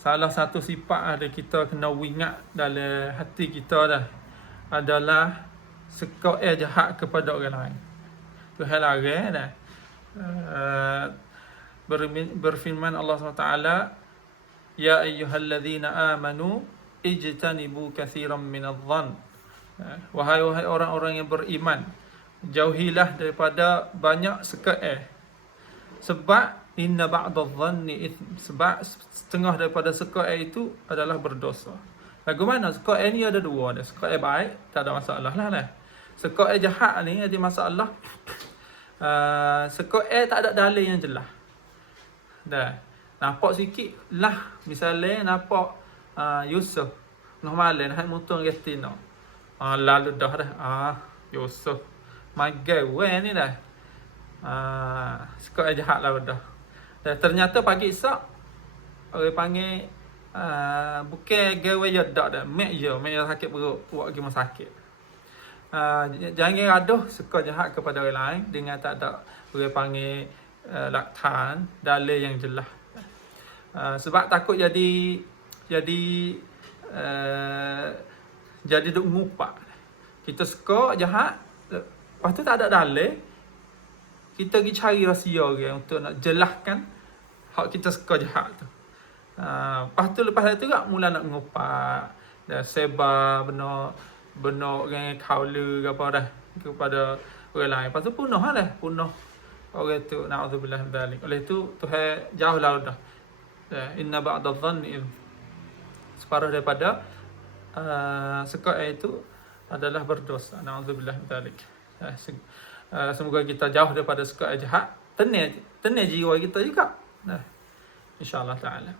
salah satu sifat ada kita kena ingat dalam hati kita dah adalah suka jahat kepada orang lain. Tuhan larang dah. Berfirman Allah SWT, ya ayyuhalladzina amanu ijtanibu katsiran minadh-dhann. Wahai orang-orang yang beriman, jauhilah daripada banyak sekae. Sebab inna ba'dadh-dhanni itsm. Sebab setengah daripada sekae itu adalah berdosa. Bagaimana sekae ni ada dua dah. Sekae baik tak ada masalah lah. Sekae jahat ni ada masalah. Sekae tak ada dalil yang jelas. Dah. Nampak sikit lah, misalnya nampak Yusuf noh malam nak motor Gastina. Lalu dah Yusuf magai wen ni dah. Sekae jahat lah dah. Dan ternyata pagi esok orang panggil bukan gawe dak dah, mek je sakit perut, buat pergi rumah sakit. Jangan gaduh suka jahat kepada orang lain dengan tak ada orang panggil laktan dalil yang jelas. Sebab takut jadi duk ngupak. Kita suka jahat, lepas tu tak ada dalil, kita pergi cari rahsia orang untuk nak jelaskan hak kita suka jahat tu. Lepas tu tak mula nak ngupak dan sebar benda orang kaula ke apa dah kepada orang lain. Lepas tu punah orang tu, na'udzubillah min dzalik. Oleh itu Tuhan jauhlah dah. Inna ba'dadh-dhanni itsm. Separuh daripada sekae itu adalah berdosa. Na'udzubillah min dzalik. Semoga kita jauh daripada sekae jahat. Tenang jiwa kita juga. InsyaAllah ta'ala.